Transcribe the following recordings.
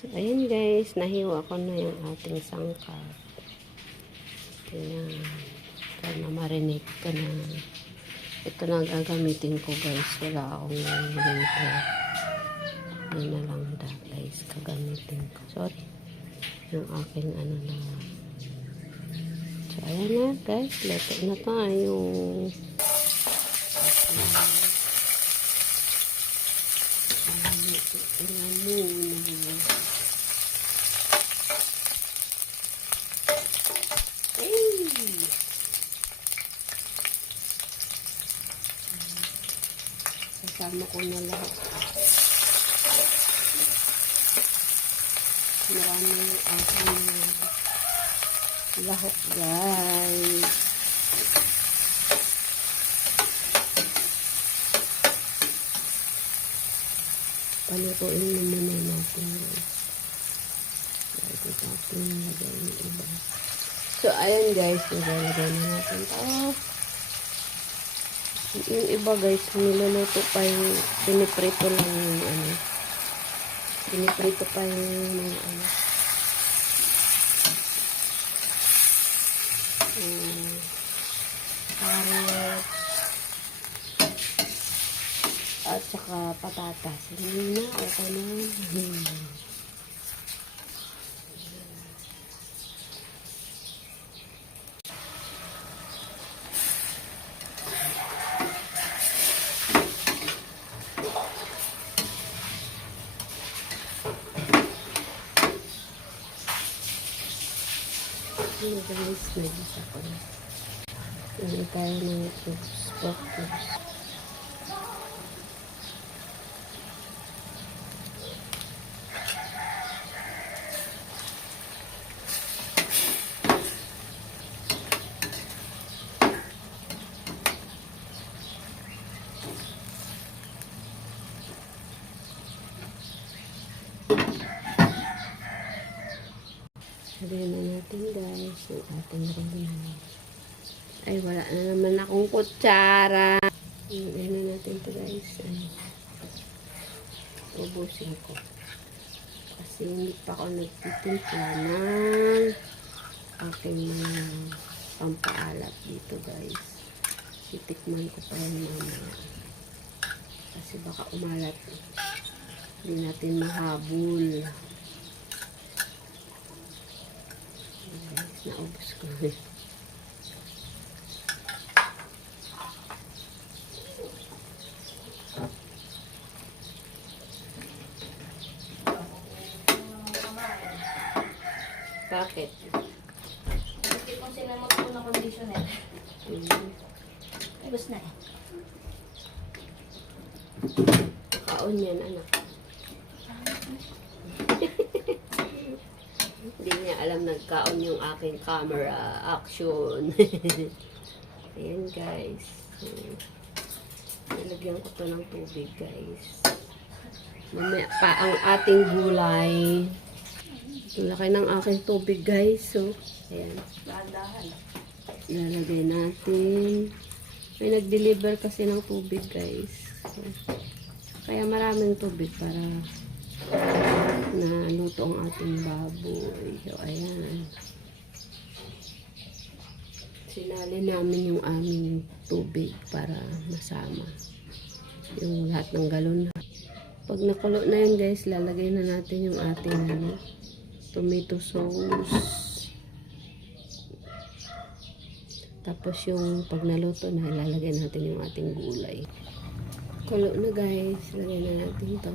So, ayan guys, nahiwa ko na yung ating sangkap. Ayan. Para marinig ka na. Ito na gagamitin ko guys. Wala akong lighter. Yan na lang guys. Gagamitin ko. Sorry. Yung aking ano na. So, ayan na guys. Luto na tayo. Tingnan muna. Kasama ko na lahat. Maraming aking lahok guys. Palutuin na muna natin guys. Bago natin lagay yung iba. So ayan guys, nilagay na natin ito. Yung iba guys, niluluto pa yung piniprito lang yung ano. Piniprito pa yung mga ano. Carrot. At saka patatas. Hindi na, okay na. Ano guys, nagisa ko na. Lagay tayo ng cubes, pork cubes. Lagyan na natin guys yung ating rin. Ay, wala na naman akong kutsara. Lagyan na natin ito guys. Ubusin ko. Kasi hindi pa ako nagtitimpla ng aking pampaalat dito guys. Titikman ko pa yung mamaya. Kasi baka umalat. Hindi natin mahabol. Naubos ko. Bakit? Hindi ko sinamot ko na conditioner. Ubus na eh. Kaon yan, anak. Hindi niya alam nagkaon yung aking camera action. Ayan guys. Nilagyan ko to ng tubig guys. Mamaya pa ang ating gulay. Ang laki ng aking tubig guys. So, ayan. Dahan-dahan. Lalagay natin. May nag-deliver kasi ng tubig guys. So, kaya maraming tubig para na luto ang ating baboy. So, ayan. Sinali namin yung aming tubig para masama yung lahat ng galon. Pag nakulo na yun guys, lalagay na natin yung ating tomato sauce. Tapos yung pag naluto na, lalagay natin yung ating gulay. Kulo na guys, lagay na natin ito.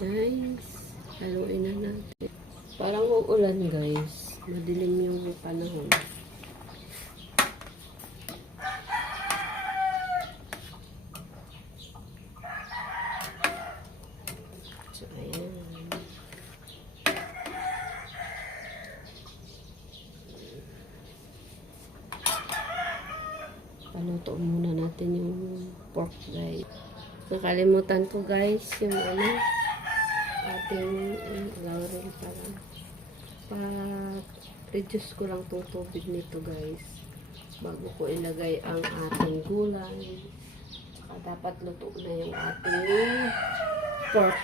Guys, haluin na natin. Parang uulan guys. Madilim yung panahon. So, ayan. Paluto muna natin yung pork guys. Nakalimutan ko guys yung ano, ating laurel para pa-reduce ko lang itong tubig nito guys bago ko ilagay ang ating gulay. Saka dapat luto na yung ating pork.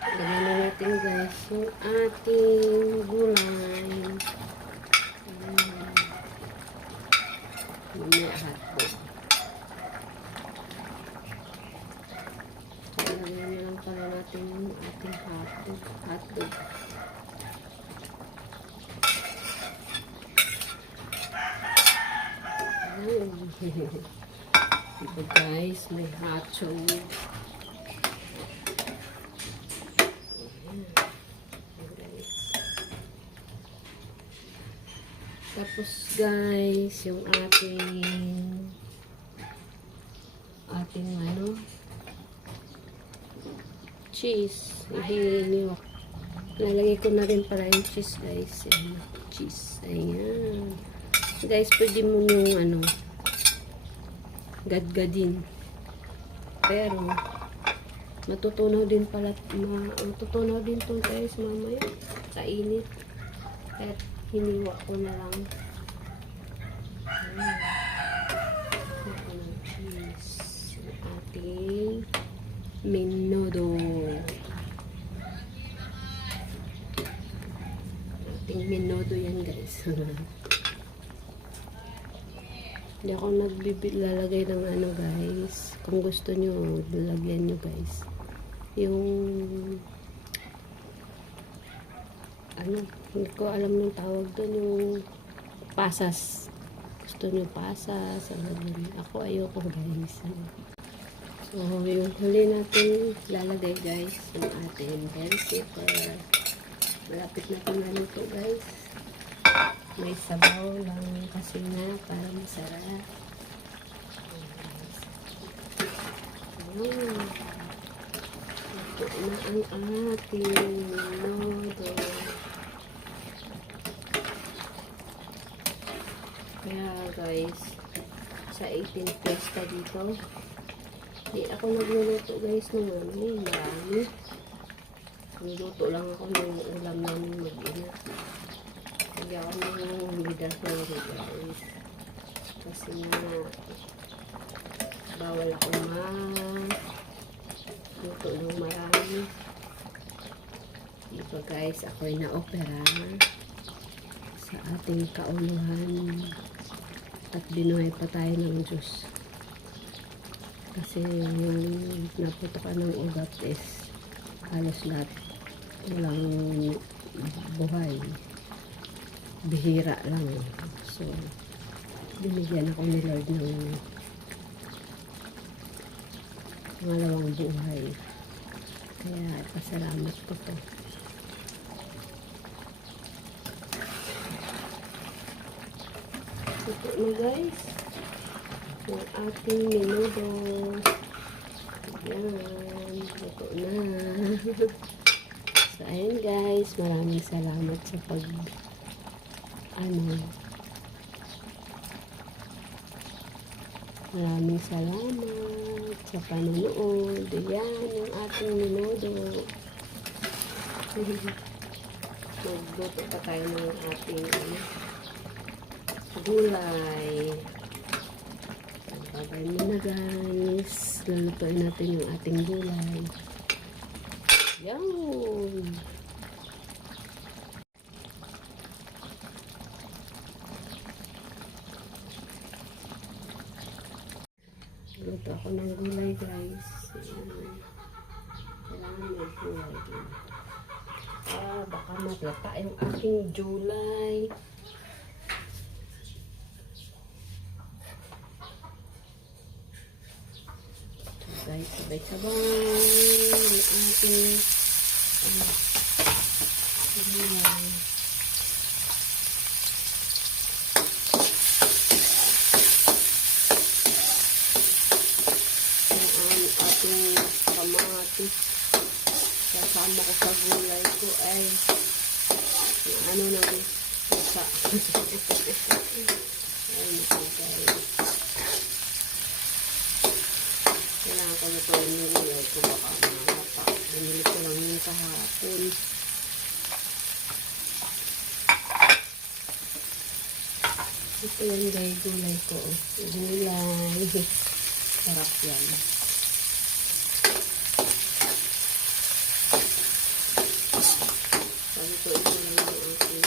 Lagyan na natin guys yung ating gulay. Mamaya hotdog. Lagyan na lang pala natin yung ating hotdog. Diba guys, may hacho. Tapos guys, yung ating ano, cheese. Ihiniwak. Lalagay ko na rin pala yung cheese guys. Ayan, cheese. Ayan. Guys, pwede mo yung ano, gadgadin. Pero, matutunaw din pala, matutunaw din to guys mamaya sa init. At hiniwa ko na lang. Ayan. Cheese. Yung ating menudo. Ating menudo yan guys. Hindi ako lalagay ng ano guys. Kung gusto nyo, lalagyan nyo guys. Yung ano, hindi ko alam ng tawag doon, yung pasas. Gusto nyo pasas, alagyan. Ako ayoko guys. So, yung huli natin lalagay guys, yung ating bell pepper. Malapit na itong naluto guys. May sabaw lang kasi na para masarap. Ito na ang ating noodle. Kaya guys, sa 18th fiesta dito, hindi ako nagluluto guys ng marami. Nagluto lang ako ng ulam namin mag-ina. Kaya ako nang lidas na guys. Kasi nga, bawal ako luto ng marami. Diba guys, ako'y na-opera sa ating kauluhan. At binuhay pa tayo ng Diyos. Kasi yung naputokan ng ugat is halos lahat walang buhay. Bihira lang. So, binigyan ako ni Lord ng pangalawang buhay. Kaya, pasalamat ko po. Ito na guys. Yung ating menudo. Ayan. Ito na. So, ayan guys. Maraming salamat sa maraming salamat sa panonood. Ayan, yung ating menudo. Magluto pa tayo ng ating gulay. Pagkain mo na guys. Lulutuin natin yung ating gulay. Yan. Luto ako ng gulay guys. Kailangan may gulay din. Baka matlata yung aking gulay. So guys, sabay-sabay yung ating gulay. Kamatis kasama ko sa gulay ko ay yung ano na pusa. Ayun ito guys. Kailangan ko lutuin yung gulay ko, baka malapa. Binili ko lang yung kahapon. Ito gulay ko. Gulay. Sarap yan. Palutuin ko lang yung ating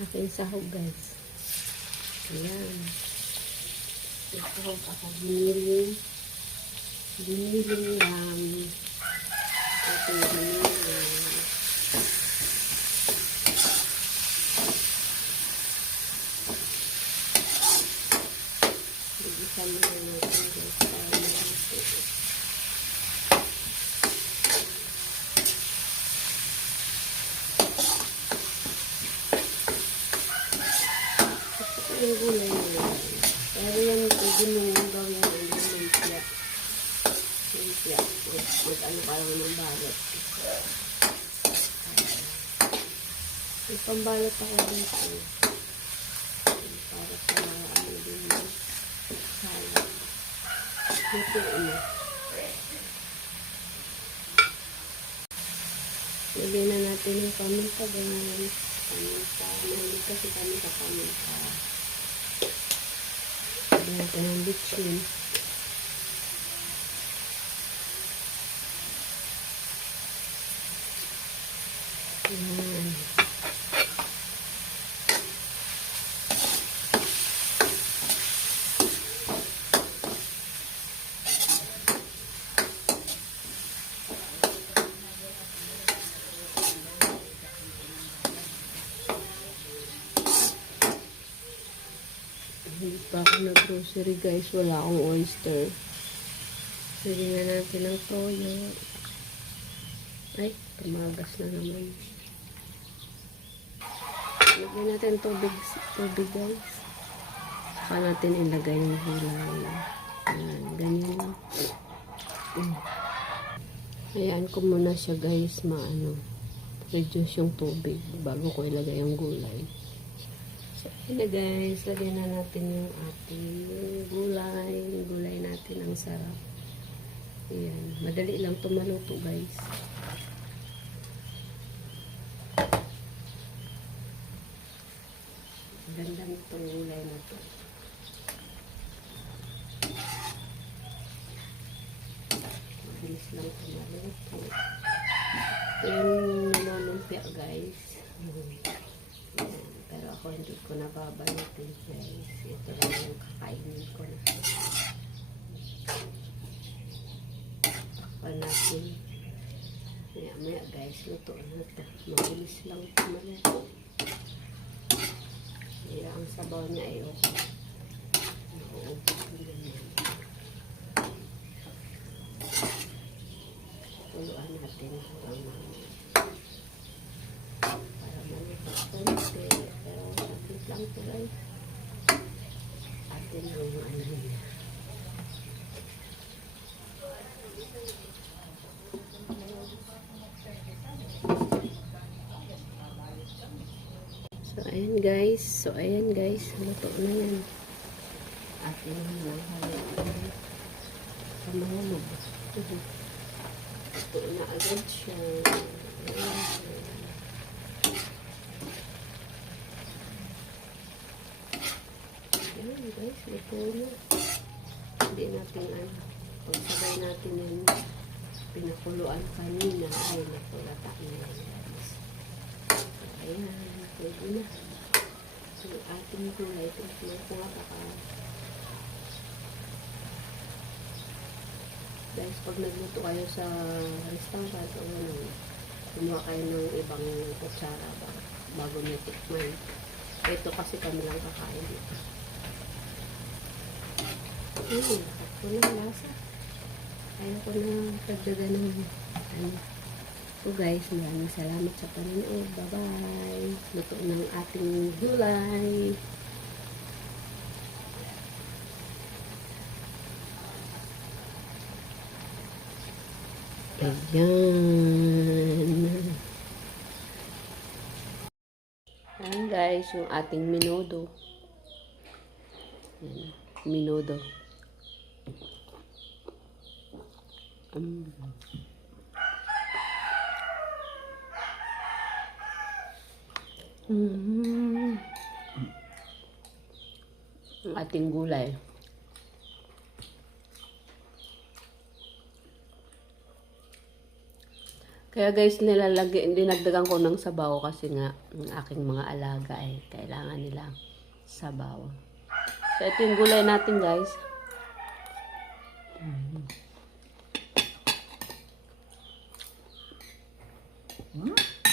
aking sahog, guys. Ayan. Yung sahog ako biniling lang. Ating biniling. Bigisan mo na natin, guys, para malapit. Yung gulay nila. Pero yan, pwede mo yung gawin ng lumpia. Lumpia. Mag-ano pa lang ng balot. May pambalot ako dito. Para sa ano din yung salad. Ito ano. Lagyan na natin yung paminta, guys. Paminta. Mahilig kasi kami sa paminta. Lagyan natin ang bitchin. Ayan. Hindi pa ako nag-grocery, guys. Wala akong oyster. Lagyan na natin ang toyo. Ay, tumagas na naman. Lagyan natin tubig, guys. Saka natin ilagay yung gulay. Ayan, ganyan lang. Hayaan ko muna siya, guys, reduce yung tubig bago ko ilagay yung gulay. So, yun na, guys. Lagyan na natin yung ating gulay. Yung gulay natin ang sarap. Ayan. Madali lang ito maluto, guys. Ganda nitong gulay na ito. Mabilis lang ito maluto. Yung nilulumpia, guys. Ayan. Pero ako hindi ko nababalutin, guys. Ito lang yung kakainin ko na. Takpan natin. Maya, guys. Luto na ito. Mabilis lang ito maluto. Kaya ang sabaw niya ay okay. Nauubos ko ganyan. Tuluan natin hanggang mamaya. Para maluto konti. Pero saglit lang ito, guys. Atin ang ano niya. So, ayan guys. Luto na yan. Atin lang halin. Kamahulog. Luto na agad siya. Ayan guys. Luto na. Hindi natin pagsabay natin yung pinakuluan kanina. Ay, nakulata na yan guys. Ayan. Pwede na. So, ating gulay. Tingnan ko nga guys, pag nagluto kayo sa restaurant o ano, kumuha kayo ng ibang kutsara bago nyo tikman. Ito kasi kami lang kakain dito. Ako na lasa. Ayaw ko na pagdagan ng So guys, maraming salamat sa panonood. Bye-bye. Luto ng ating gulay. Ayan. Ayan guys, yung ating minudo. Ayan, minudo. Mm. Mm. Ang ating gulay. Kaya guys, dinagdagan ko ng sabaw kasi nga ang aking mga alaga ay kailangan nila sabaw. So ito yung gulay natin guys.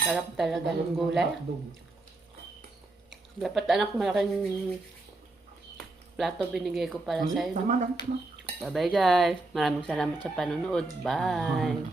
Sarap talaga ng gulay. Dapat anak malaking plato binigay ko para sa iyo. Tama lang, tama. Bye bye guys. Maraming salamat sa panonood. Bye.